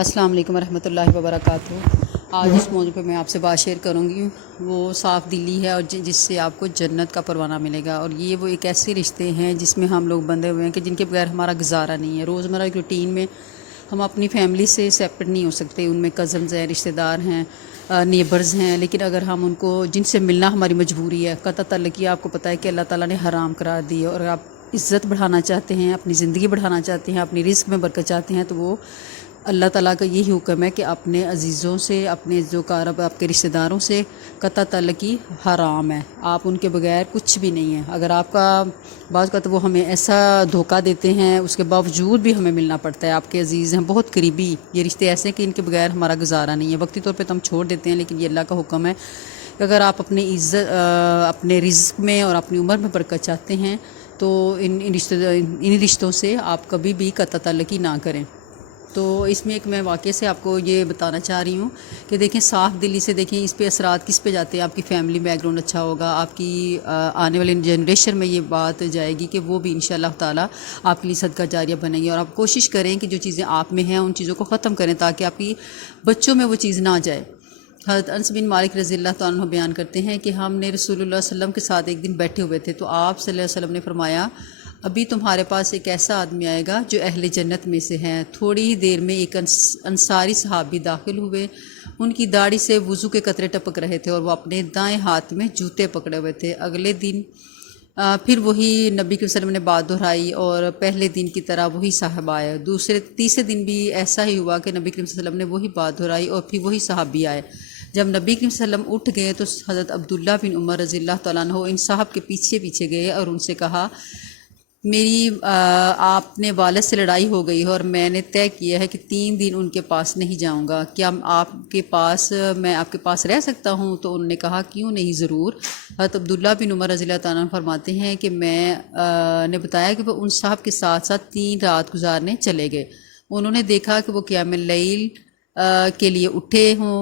अस्सलाम वालेकुम रहमतुल्लाहि व बरकातुहू। आज इस मौजू पे मैं आपसे बात शेयर करूँगी, वो साफ़ दिली है और जिससे आपको जन्नत का परवाना मिलेगा। और ये वो एक ऐसे रिश्ते हैं जिसमें हम लोग बंधे हुए हैं कि जिनके बगैर हमारा गुजारा नहीं है। रोज़मर्रा की रूटीन में हम अपनी फैमिली से सेपरेट नहीं हो सकते। उनमें कज़न्स हैं, रिश्तेदार हैं, नेबर्स हैं, लेकिन अगर हम उनको जिनसे मिलना हमारी मजबूरी है। क़त्ल तअल्लुक़ आपको पता है कि अल्लाह ताला ने हराम करार दी है। और आप इज़्ज़त बढ़ाना चाहते हैं, अपनी ज़िंदगी बढ़ाना चाहते हैं, अपनी रिस्क में बरकत चाहते हैं, तो वो अल्लाह ताला का यही हुक्म है कि अपने अजीज़ों से, अपने जो कारब आपके रिश्तेदारों से क़त्ल तअल्लुक़ हराम है। आप उनके बगैर कुछ भी नहीं है। अगर आपका बाज़ का तो वो हमें ऐसा धोखा देते हैं, उसके बावजूद भी हमें मिलना पड़ता है। आपके अजीज़ हैं, बहुत करीबी, ये रिश्ते ऐसे हैं कि इनके बगैर हमारा गुजारा नहीं है। वक्ती तौर पर तो हम छोड़ देते हैं, लेकिन ये अल्लाह का हुक्म है कि अगर आप अपनी इज़्ज़त, अपने रिज़्क़ में और अपनी उम्र में बरकत चाहते हैं तो इन रिश्तों से आप कभी भी क़त्ल तअल्लुक़ ना करें। तो इसमें एक मैं वाक़े से आपको ये बताना चाह रही हूँ कि देखें, साफ़ दिली से देखें, इस पे असरात किस पे जाते हैं। आपकी फ़ैमिली बैकग्राउंड अच्छा होगा, आपकी आने वाली जनरेशन में ये बात जाएगी कि वो भी इंशाअल्लाह ताला आपके लिए सदका जारिया बनेंगी। और आप कोशिश करें कि जो चीज़ें आप में हैं उन चीज़ों को ख़त्म करें, ताकि आपकी बच्चों में वो चीज़ ना जाए। हज़रत अनस बिन मालिक रज़ियल्लाहु तआला अन्हु बयान करते हैं कि हमने रसूलुल्लाह सल्लल्लाहु अलैहि वसल्लम के साथ एक दिन बैठे हुए थे, तो आप सल्लल्लाहु अलैहि वसल्लम ने फरमाया, अभी तुम्हारे पास एक ऐसा आदमी आएगा जो अहले जन्नत में से हैं। थोड़ी ही देर में एक अंसारी सहाबी दाखिल हुए। उनकी दाढ़ी से वज़ू के कतरे टपक रहे थे और वो अपने दाएं हाथ में जूते पकड़े हुए थे। अगले दिन फिर वही नबी के वसल्लम ने बात दोहराई और पहले दिन की तरह वही साहब आए। तीसरे दिन भी ऐसा ही हुआ कि नबी के वसल्लम ने वही बात दोहराई और फिर वही साहबी आए। जब नबी के वसल्लम उठ गए तो हज़रत अब्दुल्ला बिन उमर रज़ियल्लाहु तआला अन्हु इन साहब के पीछे पीछे गए और उनसे कहा, मेरी आपने वालिद से लड़ाई हो गई है और मैंने तय किया है कि 3 दिन उनके पास नहीं जाऊंगा। क्या मैं आपके पास रह सकता हूं? तो उन्होंने कहा, क्यों नहीं, ज़रूर। हज़रत अब्दुल्ला बिन उमर रज़ियल्लाहु तआला अन्हु फरमाते हैं कि ने बताया कि वो उन साहब के साथ साथ 3 रात गुजारने चले गए। उन्होंने देखा कि वो क़ियामुल लैल के लिए उठे हों,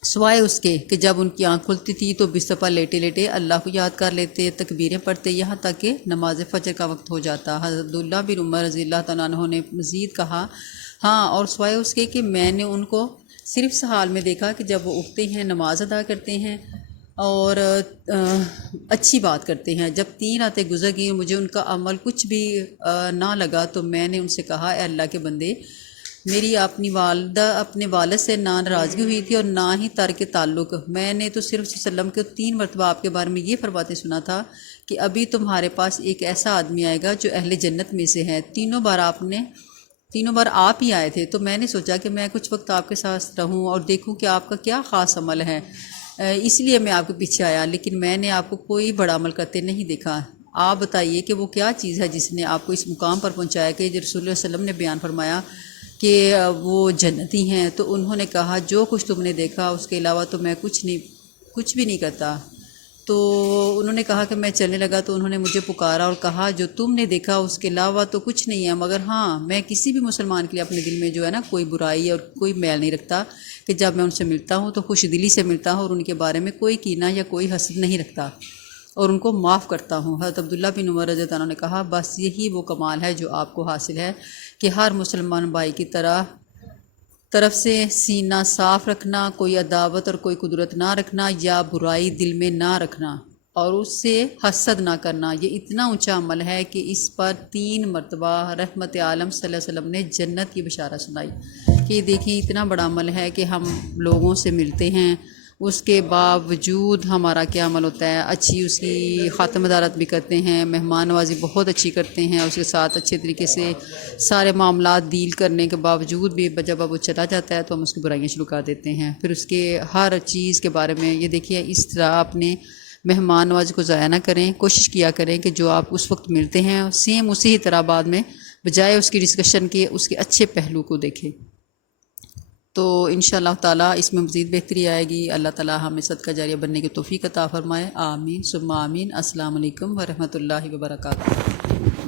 सिवाय उसके कि जब उनकी आँख खुलती थी तो बिस्तर पर लेटे लेटे अल्लाह को याद कर लेते, तकबीरें पढ़ते, यहाँ तक कि नमाज फ़जर का वक्त हो जाता। हज़रत अब्दुल्ला बिन उमर रज़ियल्लाहु तआला अन्हु ने मज़ीद कहा, हाँ, और सिवाय उसके कि मैंने उनको सिर्फ इस हाल में देखा कि जब वो उठते हैं, नमाज अदा करते हैं और अच्छी बात करते हैं। जब 3 रातें गुजर गई, मुझे उनका अमल कुछ भी ना लगा, तो मैंने उनसे कहा, ए अल्लाह के बंदे, मेरी अपने वालिद से ना नाराज़गी हुई थी और ना ही तर्क ताल्लुक़। मैंने तो सिर्फ वसल्लम के 3 मरतबा आपके बारे में ये फरमाते सुना था कि अभी तुम्हारे पास एक ऐसा आदमी आएगा जो अहले जन्नत में से है। तीनों बार आप ही आए थे, तो मैंने सोचा कि मैं कुछ वक्त आपके साथ रहूं और देखूं कि आपका क्या ख़ास अमल है, इसलिए मैं आपके पीछे आया। लेकिन मैंने आपको कोई बड़ा अमल करते नहीं देखा। आप बताइए कि वो क्या चीज़ है जिसने आपको इस मुकाम पर पहुँचाया कि रसूलुल्लाह सल्लल्लाहु अलैहि वसल्लम ने बयान फरमाया कि वो जन्नती हैं। तो उन्होंने कहा, जो कुछ तुमने देखा उसके अलावा तो मैं कुछ भी नहीं करता। तो उन्होंने कहा कि मैं चलने लगा, तो उन्होंने मुझे पुकारा और कहा, जो तुमने देखा उसके अलावा तो कुछ नहीं है, मगर हाँ, मैं किसी भी मुसलमान के लिए अपने दिल में जो है ना कोई बुराई और कोई मैल नहीं रखता, कि जब मैं उनसे मिलता हूँ तो खुश दिली से मिलता हूँ और उनके बारे में कोई कीना या कोई हसद नहीं रखता और उनको माफ़ करता हूँ। हज़रत अब्दुल्ला बिन उमर रज़ियल्लाहु अन्हु ने कहा, बस यही वो कमाल है जो आपको हासिल है कि हर मुसलमान भाई की तरफ से सीना साफ़ रखना, कोई अदावत और कोई कुदरत ना रखना या बुराई दिल में ना रखना और उससे हसद ना करना। ये इतना ऊंचा अमल है कि इस पर 3 मरतबा रहमत आलम सल्लल्लाहु अलैहि वसल्लम ने जन्नत की बशारत सुनाई। कि देखिए, इतना बड़ा अमल है कि हम लोगों से मिलते हैं, उसके बावजूद हमारा क्या अमल होता है, अच्छी उसकी ख़ातिमदारत भी करते हैं, मेहमान नवाजी बहुत अच्छी करते हैं, उसके साथ अच्छे तरीके से सारे मामलात डील करने के बावजूद भी जब वो चला जाता है तो हम उसकी बुराइयाँ शुरू कर देते हैं। फिर उसके हर चीज़ के बारे में ये देखिए, इस तरह अपने मेहमान नवाजी को ज़ाया ना करें। कोशिश किया करें कि जो आप उस वक्त मिलते हैं सेम उसी ही तरह बाद में बजाय उसकी डिस्कशन के उसके अच्छे पहलू को देखें, तो इंशाअल्लाह ताला इसमें मज़ीद बेहतरी आएगी। अल्लाह ताला हमें सदका जारिया बनने की तौफ़ीक़ अता फ़रमाए। आमीन सुम्मा आमीन। अस्सलाम वालेकुम व रहमतुल्लाहि व बरकातुहू।